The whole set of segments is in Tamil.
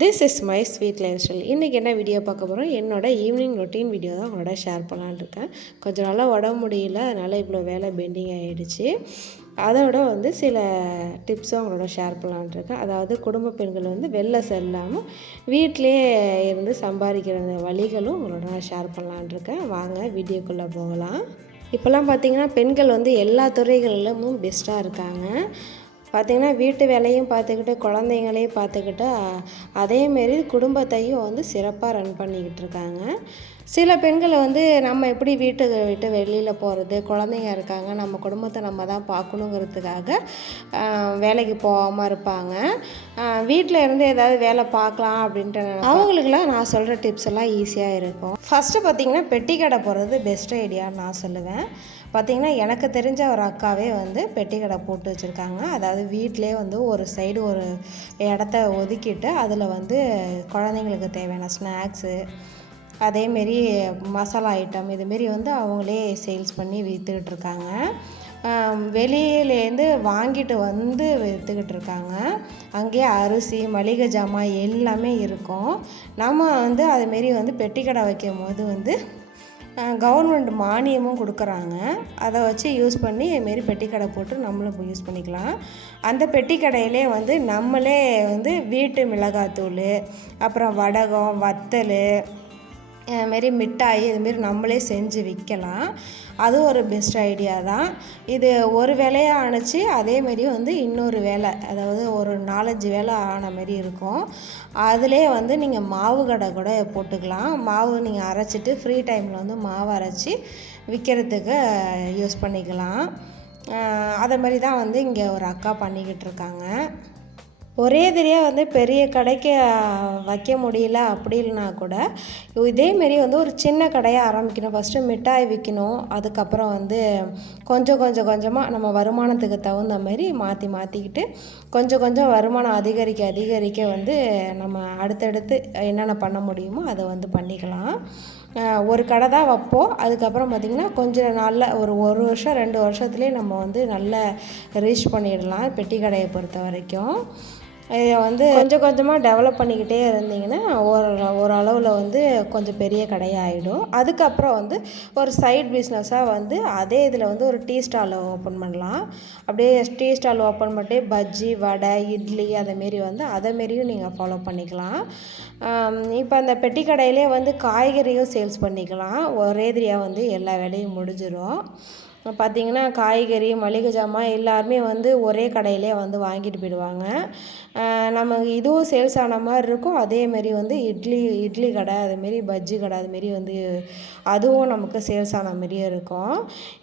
This is my sweet lifestyle இன்றைக்கி என்ன வீடியோ பார்க்க போகிறோம் என்னோடய ஈவினிங் ரொட்டீன் வீடியோ தான் உங்களோட ஷேர் பண்ணலான்னு இருக்கேன். கொஞ்சம் நாளாக உடம்பு முடியல அதனால் இவ்வளோ வேலை பெண்டிங் ஆகிடுச்சு அதோட வந்து சில டிப்ஸும் அவங்களோட ஷேர் பண்ணலான்னு இருக்கேன். அதாவது குடும்ப பெண்கள் வந்து வெளில செல்லாமல் வீட்டிலே இருந்து சம்பாதிக்கிற வழிகளும் உங்களோட நான் ஷேர் பண்ணலான்னு இருக்கேன். வாங்க வீடியோக்குள்ளே போகலாம். இப்போல்லாம் பார்த்தீங்கன்னா பெண்கள் வந்து எல்லா துறைகளிலும் பெஸ்ட்டாக இருக்காங்க. பார்த்திங்கன்னா வீட்டு வேலையும் பார்த்துக்கிட்டு குழந்தைங்களையும் பார்த்துக்கிட்டு அதேமாரி குடும்பத்தையும் வந்து சிறப்பாக ரன் பண்ணிக்கிட்டு இருக்காங்க. சில பெண்கள் வந்து நம்ம எப்படி வீட்டுக்கு விட்டு வெளியில் போகிறது குழந்தைங்க இருக்காங்க நம்ம குடும்பத்தை நம்ம தான் பார்க்கணுங்கிறதுக்காக வேலைக்கு போகாமல் இருப்பாங்க. வீட்டில் இருந்து ஏதாவது வேலை பார்க்கலாம் அப்படின்ட்டு அவங்களுக்குலாம் நான் சொல்கிற டிப்ஸ் எல்லாம் ஈஸியாக இருக்கும். ஃபஸ்ட்டு பார்த்திங்கன்னா பெட்டி கடை போகிறது பெஸ்ட் ஐடியான்னு நான் சொல்லுவேன். பார்த்திங்கன்னா எனக்கு தெரிஞ்ச ஒரு அக்காவே வந்து பெட்டி கடை போட்டு வச்சுருக்காங்க. அதாவது வீட்டிலே வந்து ஒரு சைடு ஒரு இடத்த ஒதுக்கிட்டு அதில் வந்து குழந்தைங்களுக்கு தேவையான ஸ்நாக்ஸு அதேமாரி மசாலா ஐட்டம் இதுமாரி வந்து அவங்களே சேல்ஸ் பண்ணி விற்றுக்கிட்டு இருக்காங்க. வெளியிலேருந்து வாங்கிட்டு வந்து விற்றுக்கிட்டு இருக்காங்க. அங்கேயே அரிசி மளிகை ஜாமான் எல்லாமே இருக்கும். நம்ம வந்து அதுமாரி வந்து பெட்டி கடை வைக்கும் போது வந்து கவர்மெண்ட் மானியமும் கொடுக்குறாங்க. அதை வச்சு யூஸ் பண்ணி இதுமாரி பெட்டி கடை போட்டு நம்மளும் யூஸ் பண்ணிக்கலாம். அந்த பெட்டி கடையிலே வந்து நம்மளே வந்து வீட்டு மிளகாத்தூள் அப்புறம் வடகம் வத்தல் மாரி மிட்டாய் இதுமாரி நம்மளே செஞ்சு விற்கலாம் அதுவும் ஒரு பெஸ்ட் ஐடியா தான். இது ஒரு வேலையாக ஆணுச்சு அதேமாரி வந்து இன்னொரு வேலை அதாவது ஒரு நாலஞ்சு வேலை ஆன மாரி இருக்கும். அதிலே வந்து நீங்கள் மாவு கடை கூட போட்டுக்கலாம். மாவு நீங்கள் அரைச்சிட்டு ஃப்ரீ டைமில் வந்து மாவு அரைச்சி விற்கிறதுக்கு யூஸ் பண்ணிக்கலாம். அதை மாதிரி தான் வந்து இங்கே ஒரு அக்கா பண்ணிக்கிட்டு இருக்காங்க. ஒரே தெரியாக வந்து பெரிய கடைக்கு வைக்க முடியல அப்படின்னா கூட இதேமாரி வந்து ஒரு சின்ன கடையாக ஆரம்பிக்கணும். ஃபஸ்ட்டு மிட்டாய் விற்கணும் அதுக்கப்புறம் வந்து கொஞ்சம் கொஞ்சம் கொஞ்சமாக நம்ம வருமானத்துக்கு தகுந்த மாதிரி மாற்றி மாற்றிக்கிட்டு கொஞ்சம் கொஞ்சம் வருமானம் அதிகரிக்க அதிகரிக்க வந்து நம்ம அடுத்தடுத்து என்னென்ன பண்ண முடியுமோ அதை வந்து பண்ணிக்கலாம். ஒரு கடை தான் வைப்போம். அதுக்கப்புறம் பார்த்திங்கன்னா கொஞ்சம் நாளில் ஒரு ஒரு வருஷம் ரெண்டு வருஷத்துலேயே நம்ம வந்து நல்ல ரீச் பண்ணிடலாம் பெட்டி கடையை பொறுத்த வரைக்கும். இதை வந்து கொஞ்சம் கொஞ்சமாக டெவலப் பண்ணிக்கிட்டே இருந்தீங்கன்னா ஒரு ஓரளவில் வந்து கொஞ்சம் பெரிய கடையாகிடும் அதுக்கப்புறம் வந்து ஒரு சைட் பிஸ்னஸாக வந்து அதே இதில் வந்து ஒரு டீ ஸ்டால் ஓப்பன் பண்ணலாம். அப்படியே டீ ஸ்டால் ஓப்பன் பண்ணிட்டு பஜ்ஜி வடை இட்லி அதைமாரி வந்து அதைமாரியும் நீங்கள் ஃபாலோ பண்ணிக்கலாம். இப்போ அந்த பெட்டி கடையிலே வந்து காய்கறியும் சேல்ஸ் பண்ணிக்கலாம். ஒரேதிரியாக வந்து எல்லா வேலையும் முடிஞ்சிடும் பார்த்திங்கன்னா காய்கறி மளிகை ஜாமான் எல்லாருமே வந்து ஒரே கடையிலே வந்து வாங்கிட்டு போயிடுவாங்க. நமக்கு இதுவும் சேல்ஸ் ஆன மாதிரி இருக்கும். அதேமாரி வந்து இட்லி இட்லி கடை அதுமாரி பஜ்ஜி கடை அதுமாரி வந்து அதுவும் நமக்கு சேல்ஸ் ஆன மாதிரியே இருக்கும்.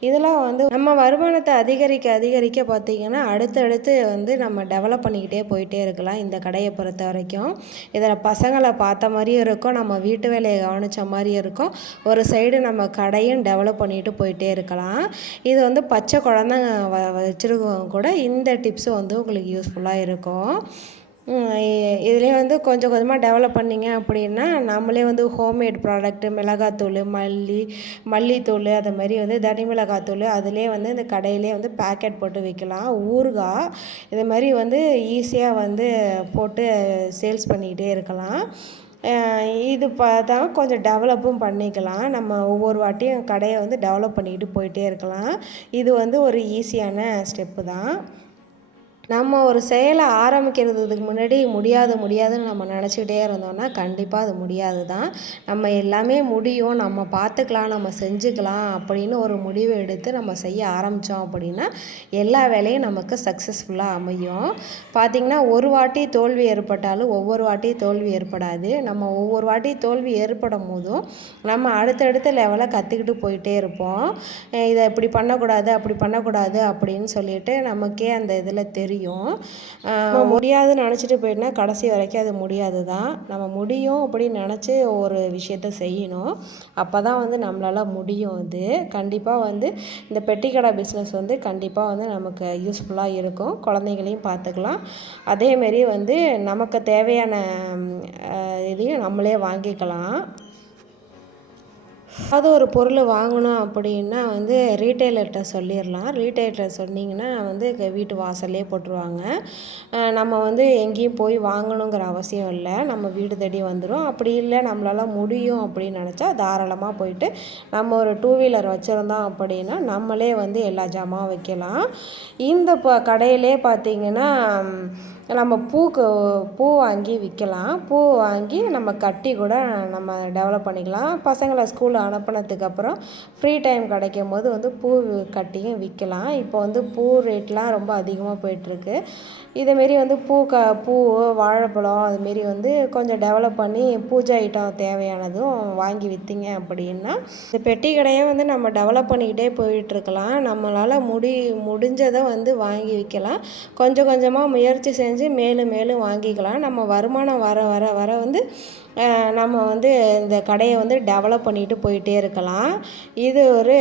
இதெல்லாம் வந்து நம்ம வருமானத்தை அதிகரிக்க அதிகரிக்க பார்த்திங்கன்னா அடுத்தடுத்து வந்து நம்ம டெவலப் பண்ணிக்கிட்டே போயிட்டே இருக்கலாம் இந்த கடையை பொறுத்த வரைக்கும். இதில் பசங்களை பார்த்த மாதிரியும் இருக்கும். நம்ம வீட்டு வேலையை கவனித்த மாதிரியும் இருக்கும். ஒரு சைடு நம்ம கடையும் டெவலப் பண்ணிட்டு போயிட்டே இருக்கலாம். இது வந்து பச்சை குழந்தைங்க வ வச்சுருக்கவங்க கூட இந்த டிப்ஸு வந்து உங்களுக்கு யூஸ்ஃபுல்லாக இருக்கும். இதுலேயே வந்து கொஞ்சம் கொஞ்சமாக டெவலப் பண்ணிங்க அப்படின்னா நம்மளே வந்து ஹோம்மேட் ப்ராடக்ட்டு மிளகாத்தூள் மல்லி மல்லித்தூள் அது மாதிரி வந்து தனி மிளகாத்தூள் அதிலே வந்து இந்த கடையிலே வந்து பேக்கெட் போட்டு விற்கலாம் ஊறுகாய் இது மாதிரி வந்து ஈஸியாக வந்து போட்டு சேல்ஸ் பண்ணிக்கிட்டே இருக்கலாம். இது பார்த்தா கொஞ்சம் டெவலப்பும் பண்ணிக்கலாம். நம்ம ஒவ்வொரு வாட்டியும் கடையை வந்து டெவலப் பண்ணிக்கிட்டு போயிட்டே இருக்கலாம். இது வந்து ஒரு ஈஸியான ஸ்டெப்பு தான். நம்ம ஒரு செயலை ஆரம்பிக்கிறதுக்கு முன்னாடி முடியாது முடியாதுன்னு நம்ம நினச்சிக்கிட்டே இருந்தோம்னா கண்டிப்பாக அது முடியாது தான். நம்ம எல்லாமே முடியும் நம்ம பார்த்துக்கலாம் நம்ம செஞ்சுக்கலாம் அப்படின்னு ஒரு முடிவு எடுத்து நம்ம செய்ய ஆரம்பித்தோம் அப்படின்னா எல்லா வேலையும் நமக்கு சக்ஸஸ்ஃபுல்லாக அமையும். பார்த்திங்கன்னா ஒரு வாட்டி தோல்வி ஏற்பட்டாலும் ஒவ்வொரு வாட்டி தோல்வி ஏற்படாது. நம்ம ஒவ்வொரு வாட்டி தோல்வி ஏற்படும் போதும் நம்ம அடுத்தடுத்த லெவலை கற்றுக்கிட்டு போயிட்டே இருப்போம். இதை இப்படி பண்ணக்கூடாது அப்படி பண்ணக்கூடாது அப்படின்னு சொல்லிட்டு நமக்கே அந்த இதில் தெரியும். முடியும். முடியாதுன்னு நினச்சிட்டு போயிட்டுனா கடைசி வரைக்கும் அது முடியாது தான் நம்ம முடியும் அப்படின்னு நினச்சி ஒரு விஷயத்த செய்யணும். அப்போ தான் வந்து நம்மளால் முடியும் அது. கண்டிப்பாக வந்து இந்த பெட்டி கடை பிஸ்னஸ் வந்து கண்டிப்பாக வந்து நமக்கு யூஸ்ஃபுல்லாக இருக்கும். குழந்தைங்களையும் பார்த்துக்கலாம். அதேமாரி வந்து நமக்கு தேவையான இதையும் நம்மளே வாங்கிக்கலாம். அது ஒரு பொருள் வாங்கணும் அப்படின்னா வந்து ரீட்டைலர்கிட்ட சொல்லிடலாம். ரீட்டைலர்கிட்ட சொன்னிங்கன்னா வந்து வீட்டு வாசல்லே போட்டுருவாங்க. நம்ம வந்து எங்கேயும் போய் வாங்கணுங்கிற அவசியம் இல்லை. நம்ம வீடு தேடி வந்துடும் அப்படி இல்லை நம்மளால் முடியும் அப்படின்னு நினச்சா தாராளமாக போயிட்டு நம்ம ஒரு டூ வீலர் வச்சுருந்தோம் அப்படின்னா நம்மளே வந்து எல்லா ஜாமான் வைக்கலாம். இந்த ப கடையிலே பார்த்தீங்கன்னா நம்ம பூக்கு பூ வாங்கி விற்கலாம் பூ வாங்கி நம்ம கட்டி கூட நம்ம டெவலப் பண்ணிக்கலாம். பசங்களை ஸ்கூல் அனுப்புனதுக்கப்புறம் ஃப்ரீ டைம் கிடைக்கும் போது வந்து பூ கட்டியும் விற்கலாம் இப்போ வந்து பூ ரேட்லாம் ரொம்ப அதிகமாக போயிட்டுருக்கு. இதேமாரி வந்து பூ க பூ வாழைப்பழம் அதுமாரி வந்து கொஞ்சம் டெவலப் பண்ணி பூஜை ஐட்டம் தேவையானதும் வாங்கி விற்றீங்க அப்படின்னா இந்த பெட்டி கடையை வந்து நம்ம டெவலப் பண்ணிக்கிட்டே போயிட்டுருக்கலாம். நம்மளால் முடி முடிஞ்சதை வந்து வாங்கி விற்கலாம் கொஞ்சம் கொஞ்சமாக முயற்சி செஞ்சு மேலும் மேலும் வாங்கிக்கலாம். நம்ம வருமானம் வர வர வர வந்து நம்ம வந்து இந்த கடையை வந்து டெவலப் பண்ணிட்டு போயிட்டே இருக்கலாம். இது ஒரு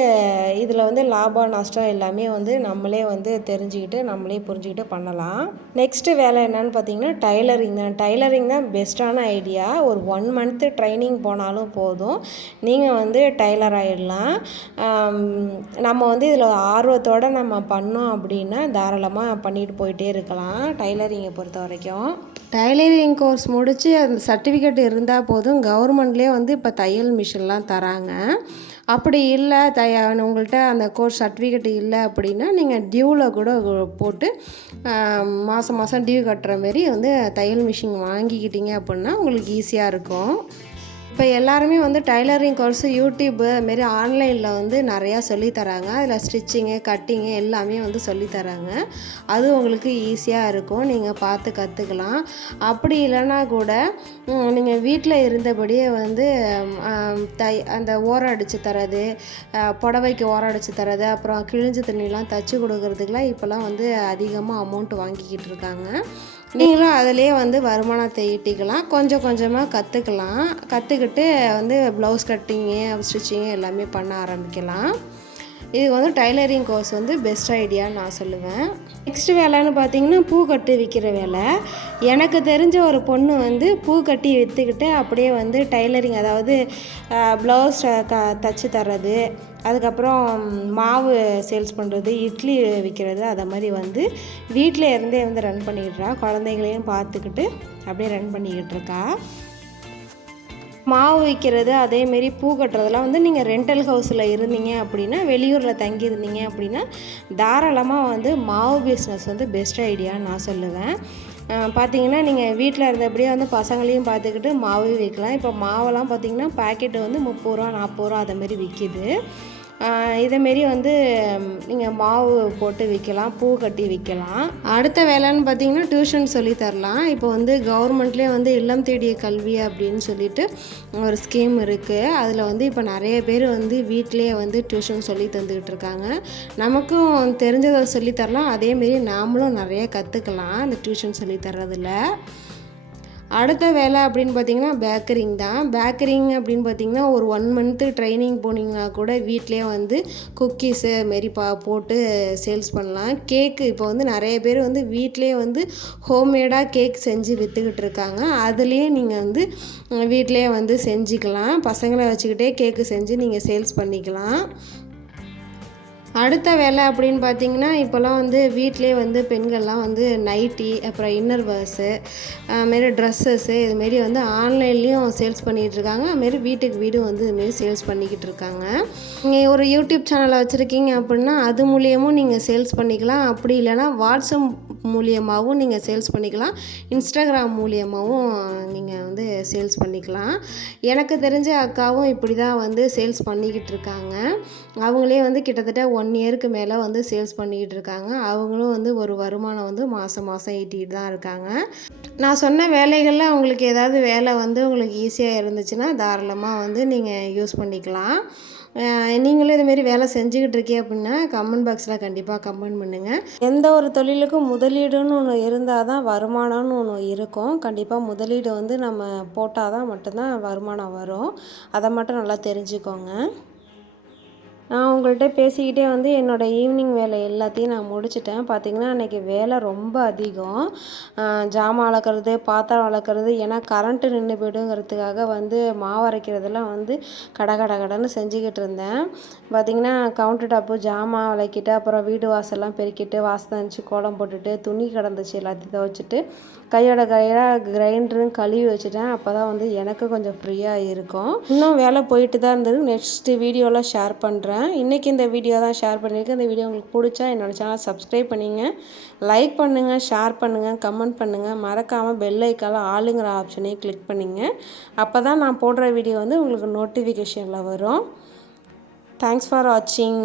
இதில் வந்து லாபம் நஷ்டம் எல்லாமே வந்து நம்மளே வந்து தெரிஞ்சுக்கிட்டு நம்மளே புரிஞ்சுக்கிட்டு பண்ணலாம். நெக்ஸ்ட்டு வேலை என்னன்னு பார்த்தீங்கன்னா டைலரிங் தான். டைலரிங் தான் பெஸ்ட்டான ஐடியா ஒரு ஒன் மந்த்து ட்ரைனிங் போனாலும் போதும். நீங்கள் வந்து டைலர் ஆகிடலாம் நம்ம வந்து இதில் ஆர்வத்தோடு நம்ம பண்ணோம் அப்படின்னா தாராளமாக பண்ணிட்டு போயிட்டே இருக்கலாம். டைலரிங்கை பொறுத்த வரைக்கும். டைலரிங் கோர்ஸ் முடித்து அந்த சர்டிஃபிகேட் இருந்து இருந்தால் போதும். கவர்மெண்ட்லேயே வந்து இப்போ தையல் மிஷின்லாம் தராங்க. அப்படி இல்லை தைய உங்கள்கிட்ட அந்த கோர்ஸ் சர்டிஃபிகேட் இல்லை அப்படின்னா நீங்கள் டியூவில் கூட போட்டு மாதம் மாதம் டியூ கட்டுற மாரி வந்து தையல் மிஷின் வாங்கிக்கிட்டீங்க அப்படின்னா உங்களுக்கு ஈஸியாக இருக்கும். இப்போ எல்லாருமே வந்து டைலரிங் கோர்ஸு யூடியூப்பு அதுமாரி ஆன்லைனில் வந்து நிறையா சொல்லித்தராங்க அதில் ஸ்டிச்சிங்கு கட்டிங்கு எல்லாமே வந்து சொல்லித்தராங்க அது உங்களுக்கு ஈஸியாக இருக்கும். நீங்கள் பார்த்து கற்றுக்கலாம் அப்படி இல்லைன்னா கூட நீங்கள் வீட்டில் இருந்தபடியே வந்து தை அந்த ஓரம் அடித்து தரது புடவைக்கு ஓரம் அடித்து தரது அப்புறம் கிழிஞ்ச துணிலாம் தச்சு கொடுக்கறதுக்குலாம் இப்போல்லாம் வந்து அதிகமாக அமௌண்ட் வாங்கிக்கிட்டு இருக்காங்க. நீங்களும் அதிலே வந்து வருமானத்தை ஈட்டிக்கலாம் கொஞ்சம் கொஞ்சமாக கற்றுக்கலாம் கற்றுக்கிட்டு வந்து ப்ளவுஸ் கட்டிங்கு ஸ்டிச்சிங்கு எல்லாமே பண்ண ஆரம்பிக்கலாம். இது வந்து டைலரிங் கோர்ஸ் வந்து பெஸ்ட் ஐடியான்னு நான் சொல்லுவேன். நெக்ஸ்ட் வேலைன்னு பார்த்தீங்கன்னா பூ கட்டு விற்கிற வேலை. எனக்கு தெரிஞ்ச ஒரு பொண்ணு வந்து பூ கட்டி விற்றுக்கிட்டு அப்படியே வந்து டைலரிங் அதாவது ப்ளவுஸ் க தச்சு தர்றது அதுக்கப்புறம் மாவு சேல்ஸ் பண்ணுறது இட்லி விற்கிறது அதை மாதிரி வந்து வீட்டில் இருந்தே வந்து ரன் பண்ணிக்கிட்டுறா குழந்தைங்களையும் பார்த்துக்கிட்டு அப்படியே ரன் பண்ணிக்கிட்டு இருக்கா. மாவு விற்கிறது அதேமாரி பூ கட்டுறதெல்லாம் வந்து நீங்கள் ரெண்டல் ஹவுஸில் இருந்தீங்க அப்படின்னா வெளியூரில் தங்கியிருந்தீங்க அப்படின்னா தாராளமாக வந்து மாவு பிஸ்னஸ் வந்து பெஸ்ட் ஐடியான்னு நான் சொல்லுவேன். பார்த்தீங்கன்னா நீங்கள் வீட்டில் இருந்தபடியே வந்து பசங்களையும் பார்த்துக்கிட்டு மாவு விற்கலாம் இப்போ மாவெல்லாம் பார்த்தீங்கன்னா பாக்கெட்டு வந்து முப்பது ரூபா நாற்பது ரூபா அதை மாரி விற்கிது இதேமாரி வந்து நீங்கள் மாவு போட்டு விற்கலாம் பூ கட்டி விற்கலாம் அடுத்த வேலைன்னு பார்த்தீங்கன்னா டியூஷன் சொல்லி தரலாம். இப்போ வந்து கவர்மெண்ட்லேயே வந்து இல்லம் தேடிய கல்வி அப்படின்னு சொல்லிட்டு ஒரு ஸ்கீம் இருக்குது அதில் வந்து இப்போ நிறைய பேர் வந்து வீட்டிலேயே வந்து டியூஷன் சொல்லி தந்துக்கிட்டு இருக்காங்க. நமக்கும் தெரிஞ்சதை சொல்லி தரலாம். அதேமாரி நாமளும் நிறைய கற்றுக்கலாம் அந்த டியூஷன் சொல்லி தர்றதில். அடுத்த வேலை அப்படின்னு பார்த்தீங்கன்னா பேக்கரிங் தான். பேக்கரிங் அப்படின்னு பார்த்தீங்கன்னா ஒரு ஒன் மந்த்து ட்ரைனிங் போனீங்கன்னா கூட வீட்டிலே வந்து குக்கீஸு மாரி பா போட்டு சேல்ஸ் பண்ணலாம். கேக்கு இப்போ வந்து நிறைய பேர் வந்து வீட்டிலே வந்து ஹோம்மேடாக கேக் செஞ்சு விற்றுக்கிட்டு இருக்காங்க. அதுலேயே நீங்கள் வந்து வீட்லேயே வந்து செஞ்சுக்கலாம். பசங்களை வச்சுக்கிட்டே கேக்கு செஞ்சு நீங்கள் சேல்ஸ் பண்ணிக்கலாம். அடுத்த வேலை அப்படின்னு பார்த்தீங்கன்னா இப்போல்லாம் வந்து வீட்டிலே வந்து பெண்கள்லாம் வந்து நைட்டி அப்புறம் இன்னர் வேர்ஸு அதுமாரி ட்ரெஸ்ஸஸ்ஸு இதுமாரி வந்து ஆன்லைன்லேயும் சேல்ஸ் பண்ணிகிட்ருக்காங்க அதுமாரி வீட்டுக்கு வீடும் வந்து இதுமாரி சேல்ஸ் பண்ணிக்கிட்டு இருக்காங்க. நீங்கள் ஒரு யூடியூப் சேனலை வச்சுருக்கீங்க அப்படின்னா அது மூலியமும் நீங்கள் சேல்ஸ் பண்ணிக்கலாம். அப்படி இல்லைன்னா வாட்ஸ்அப் மூலியமாகவும் நீங்கள் சேல்ஸ் பண்ணிக்கலாம். இன்ஸ்டாகிராம் மூலியமாகவும் நீங்கள் வந்து சேல்ஸ் பண்ணிக்கலாம். எனக்கு தெரிஞ்ச அக்காவும் இப்படி தான் வந்து சேல்ஸ் பண்ணிக்கிட்டு இருக்காங்க. அவங்களே வந்து கிட்டத்தட்ட ஒன் இயருக்கு மேலே வந்து சேல்ஸ் பண்ணிக்கிட்டு இருக்காங்க அவங்களும் வந்து ஒரு வருமானம் வந்து மாதம் மாதம் ஈட்டிகிட்டு தான் இருக்காங்க. நான் சொன்ன வேலைகளில் உங்களுக்கு ஏதாவது வேலை வந்து உங்களுக்கு ஈஸியாக இருந்துச்சுன்னா தாராளமாக வந்து நீங்கள் யூஸ் பண்ணிக்கலாம். நீங்களும் இதுமாரி வேலை செஞ்சுக்கிட்டு இருக்கீங்க அப்படின்னா கமெண்ட் பாக்ஸில் கண்டிப்பாக கமெண்ட் பண்ணுங்கள் எந்த ஒரு தொழிலுக்கும் முதலீடுன்னு ஒன்று இருந்தால் தான் வருமானம்னு ஒன்று இருக்கும். கண்டிப்பாக முதலீடு வந்து நம்ம போட்டால் தான் மட்டும்தான் வருமானம் வரும். அதை மட்டும் நல்லா தெரிஞ்சுக்கோங்க. நான் உங்கள்கிட்ட பேசிக்கிட்டே வந்து என்னோடய ஈவினிங் வேலை எல்லாத்தையும் நான் முடிச்சிட்டேன். பார்த்திங்கன்னா அன்றைக்கி வேலை ரொம்ப அதிகம். ஜாமான் வளர்க்குறது பாத்திரம் வளர்க்குறது ஏன்னா கரண்ட்டு நின்று போய்டுங்கிறதுக்காக வந்து மாவு அரைக்கிறதெல்லாம் வந்து கட கட கடன்னு செஞ்சுக்கிட்டு இருந்தேன். பார்த்திங்கன்னா கவுண்டர் டாப்பு ஜாமான் விளக்கிட்டு அப்புறம் வீடு வாசல்லாம் பெருக்கிட்டு வாசல் கோலம் போட்டுட்டு துணி கிடந்துச்சு எல்லாத்தையும் துவைச்சிட்டு கையோட கையாக கிரைண்டரும் கழுவி வச்சுட்டேன். அப்போ தான் வந்து எனக்கு கொஞ்சம் ஃப்ரீயாக இருக்கும். இன்னும் வேலை போயிட்டு தான் இருந்தது நெக்ஸ்ட்டு வீடியோவில் ஷேர் பண்ணுறேன் இன்றைக்கி இந்த வீடியோ தான் ஷேர் பண்ணியிருக்கேன். இந்த வீடியோ உங்களுக்கு பிடிச்சா என்னோடய சேனல் சப்ஸ்கிரைப் பண்ணிங்க. லைக் பண்ணுங்கள் ஷேர் பண்ணுங்கள் கமெண்ட் பண்ணுங்கள் மறக்காமல் பெல் ஐக்கால ஆளுங்கிற ஆப்ஷனையும் கிளிக் பண்ணிங்க. அப்போ தான் நான் போடுற வீடியோ வந்து உங்களுக்கு நோட்டிஃபிகேஷனில் வரும். தேங்க்ஸ் ஃபார் வாட்சிங்